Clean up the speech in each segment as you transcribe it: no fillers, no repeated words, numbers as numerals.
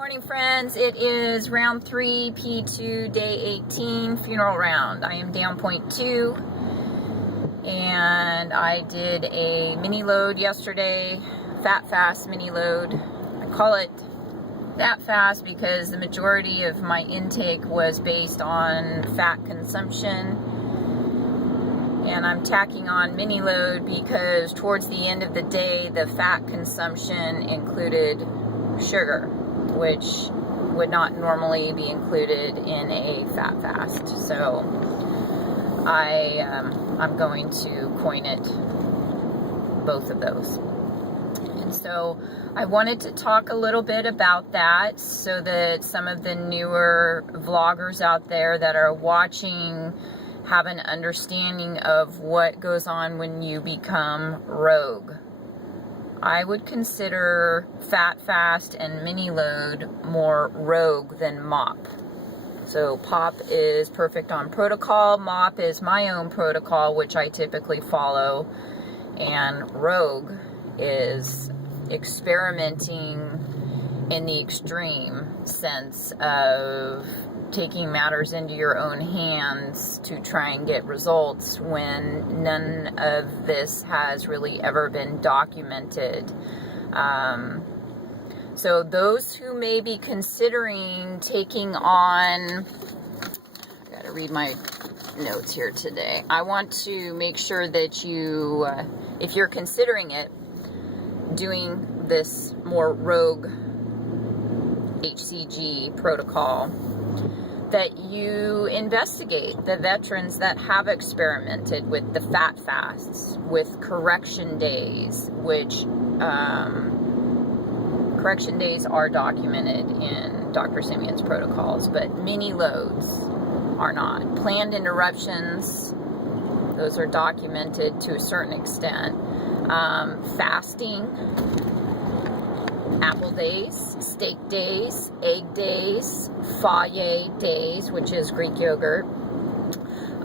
Morning, friends. It is round 3P2 day 18 funeral round. I am down point 2 and I did a mini load yesterday, fat fast mini load. I call it that fast because the majority of my intake was based on fat consumption, and I'm tacking on mini load because towards the end of the day the fat consumption included sugar, which would not normally be included in a fat fast. So I'm going to coin it both of those. And so I wanted to talk a little bit about that so that some of the newer vloggers out there that are watching have an understanding of what goes on when you become rogue. I would consider fat fast and mini load more rogue than mop. So pop is perfect on protocol, mop is my own protocol, which I typically follow, and rogue is experimenting in the extreme sense of taking matters into your own hands to try and get results when none of this has really ever been documented. So those who may be considering taking on, I gotta read my notes here today. I want to make sure that you, if you're considering it, doing this more rogue HCG protocol, that you investigate the veterans that have experimented with the fat fasts, with correction days, which correction days are documented in Dr. Simeon's protocols, but mini loads are not. Planned interruptions, those are documented to a certain extent. Fasting, apple days, steak days, egg days, faye days, which is Greek yogurt,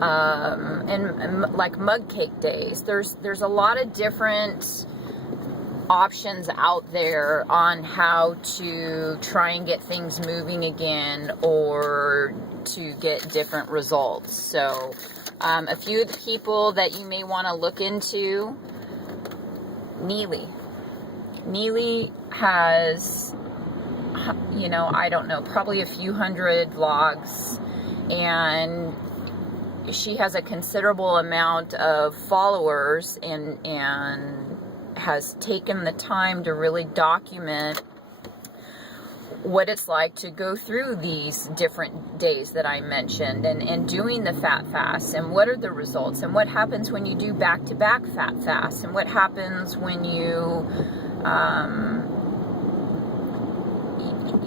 and like mug cake days. There's a lot of different options out there on how to try and get things moving again or to get different results. So a few of the people that you may want to look into, Neely has, you know, I don't know, probably a few hundred vlogs, and she has a considerable amount of followers and has taken the time to really document what it's like to go through these different days that I mentioned and doing the fat fasts, and what are the results, and what happens when you do back-to-back fat fasts, and what happens when you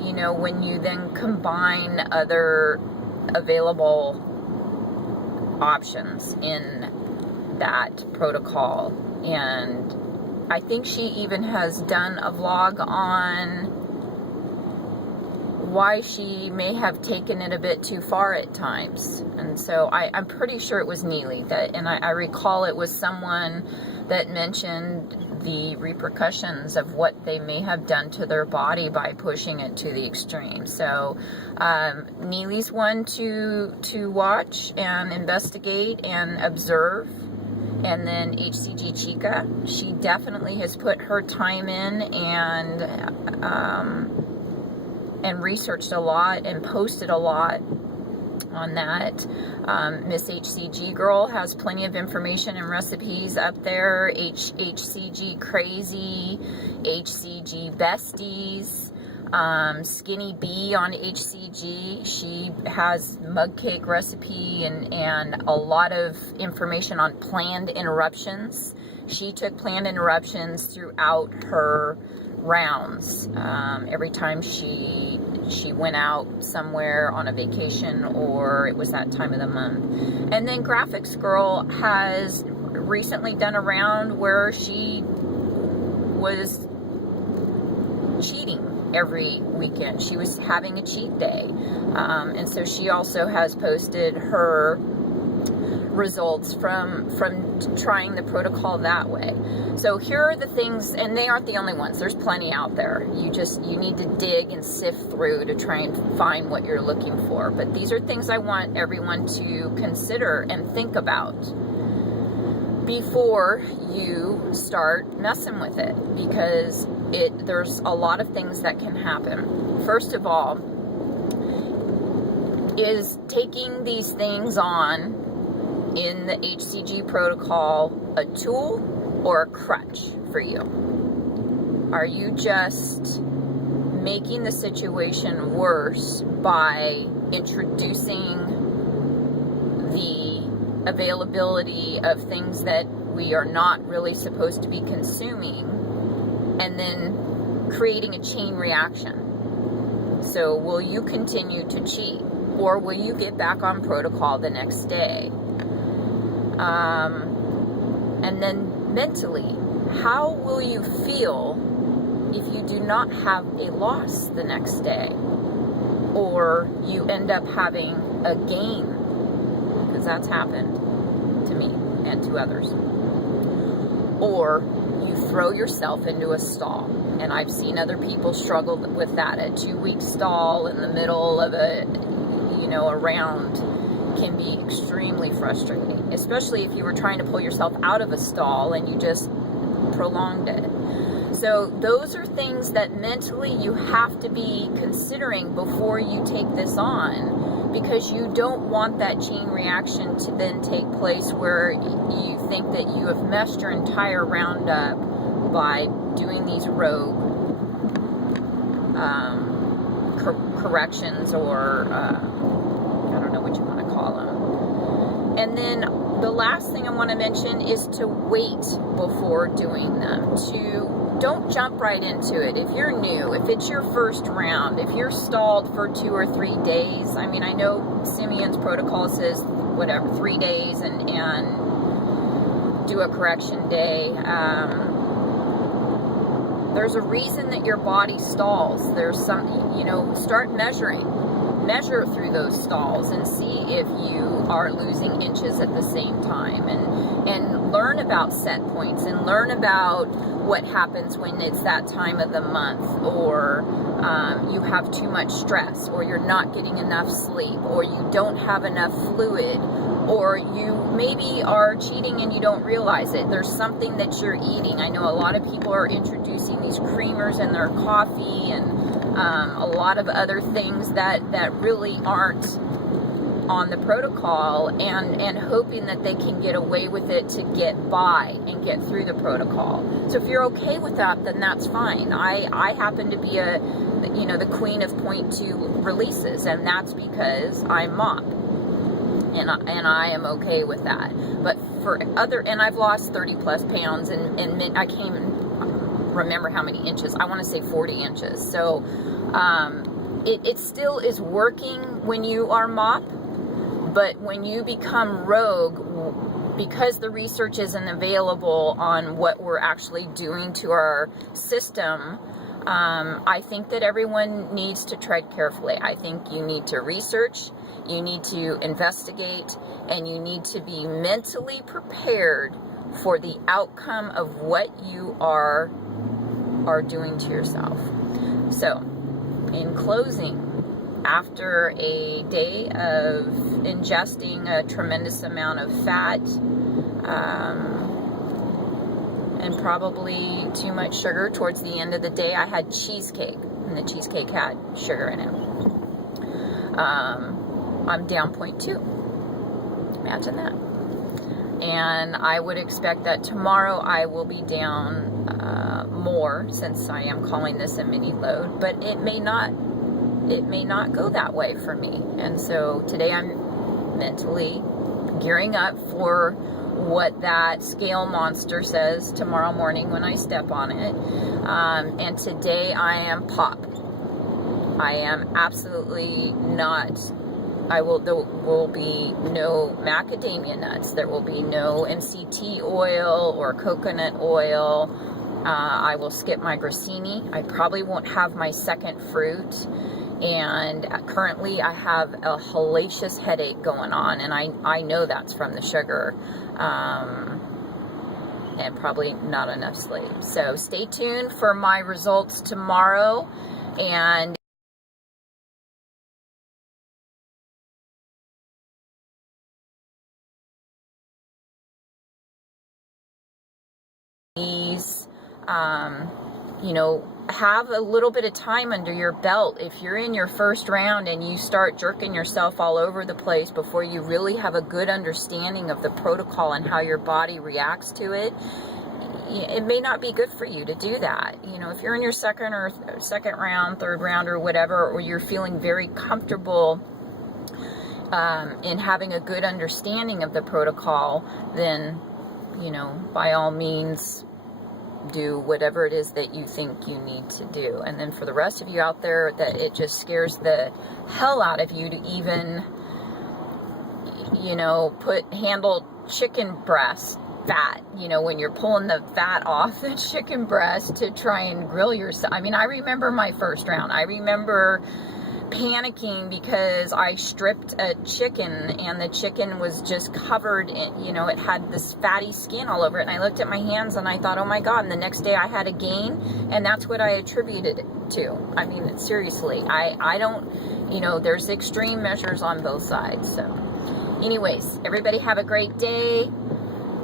you know, when you then combine other available options in that protocol. And I think she even has done a vlog on why she may have taken it a bit too far at times. And so I'm pretty sure it was Neely that, and I recall it was someone that mentioned the repercussions of what they may have done to their body by pushing it to the extreme. So Neely's one to watch and investigate and observe. And then HCG Chica, she definitely has put her time in and researched a lot and posted a lot on that. Miss HCG Girl has plenty of information and recipes up there. HCG Crazy, HCG Besties, Skinny Bee on HCG. She has mug cake recipe and a lot of information on planned interruptions. She took planned interruptions throughout her rounds. Every time she went out somewhere on a vacation or it was that time of the month. And then Graphics Girl has recently done a round where she was cheating every weekend. She was having a cheat day. And so she also has posted her results from trying the protocol that way. So here are the things, and they aren't the only ones. There's plenty out there. You need to dig and sift through to try and find what you're looking for. But these are things I want everyone to consider and think about before you start messing with it, because there's a lot of things that can happen. First of all, is taking these things on in the HCG protocol a tool or a crutch for you? Are you just making the situation worse by introducing the availability of things that we are not really supposed to be consuming, and then creating a chain reaction? So will you continue to cheat, or will you get back on protocol the next day? And then mentally, how will you feel if you do not have a loss the next day, or you end up having a gain? Because that's happened to me and to others. Or you throw yourself into a stall, and I've seen other people struggle with that. A 2-week stall in the middle of a round can be extremely frustrating, especially if you were trying to pull yourself out of a stall and you just prolonged it. So those are things that mentally you have to be considering before you take this on, because you don't want that chain reaction to then take place where you think that you have messed your entire round up by doing these rogue corrections, or I don't know what you want to call them. And then the last thing I want to mention is to wait before doing them. Don't jump right into it. If you're new, if it's your first round, if you're stalled for 2 or 3 days, I mean, I know Simeon's protocol says 3 days and do a correction day. There's a reason that your body stalls. There's some, start measure through those stalls and see if you are losing inches at the same time, and learn about set points, and learn about what happens when it's that time of the month, or you have too much stress, or you're not getting enough sleep, or you don't have enough fluid, or you maybe are cheating and you don't realize it. There's something that you're eating. I know a lot of people are introducing these creamers in their coffee, and a lot of other things that really aren't on the protocol, and hoping that they can get away with it to get by and get through the protocol. So if you're okay with that, then that's fine. I happen to be the queen of 0.2 releases, and that's because I'm MOP. And I am okay with that. But and I've lost 30 plus pounds, and I can't even remember how many inches. I want to say 40 inches. So it still is working when you are MOP, but when you become rogue, because the research isn't available on what we're actually doing to our system, I think that everyone needs to tread carefully. I think you need to research, you need to investigate, and you need to be mentally prepared for the outcome of what you are doing to yourself. So, in closing, after a day of ingesting a tremendous amount of fat, and probably too much sugar towards the end of the day, I had cheesecake, and the cheesecake had sugar in it. I'm down 0.2. Imagine that. And I would expect that tomorrow I will be down more, since I am calling this a mini load, but it may not go that way for me. And so today I'm mentally gearing up for what that scale monster says tomorrow morning when I step on it. And today I am POP. I am absolutely not. There will be no macadamia nuts. There will be no MCT oil or coconut oil. I will skip my grissini. I probably won't have my second fruit. And currently I have a hellacious headache going on, and I know that's from the sugar, and probably not enough sleep. So stay tuned for my results tomorrow, and you know, have a little bit of time under your belt. If you're in your first round and you start jerking yourself all over the place before you really have a good understanding of the protocol and how your body reacts to it, it may not be good for you to do that. You know, if you're in your second round, third round, or whatever, or you're feeling very comfortable in having a good understanding of the protocol, then, you know, by all means, do whatever it is that you think you need to do. And then for the rest of you out there that it just scares the hell out of you to even, you know, handle chicken breast fat, you know, when you're pulling the fat off the chicken breast to try and grill yourself. I mean, I remember my first round. I remember panicking because I stripped a chicken and the chicken was just covered in, you know, it had this fatty skin all over it, and I looked at my hands and I thought, oh my God, and the next day I had a gain, and that's what I attributed it to. I mean, seriously, I don't, you know, there's extreme measures on both sides. So anyways, everybody have a great day.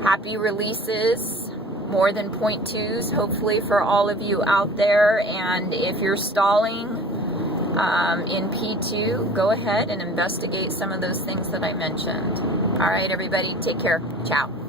Happy releases, more than 0.2s hopefully for all of you out there. And if you're stalling in P2, go ahead and investigate some of those things that I mentioned. All right, everybody, take care. Ciao.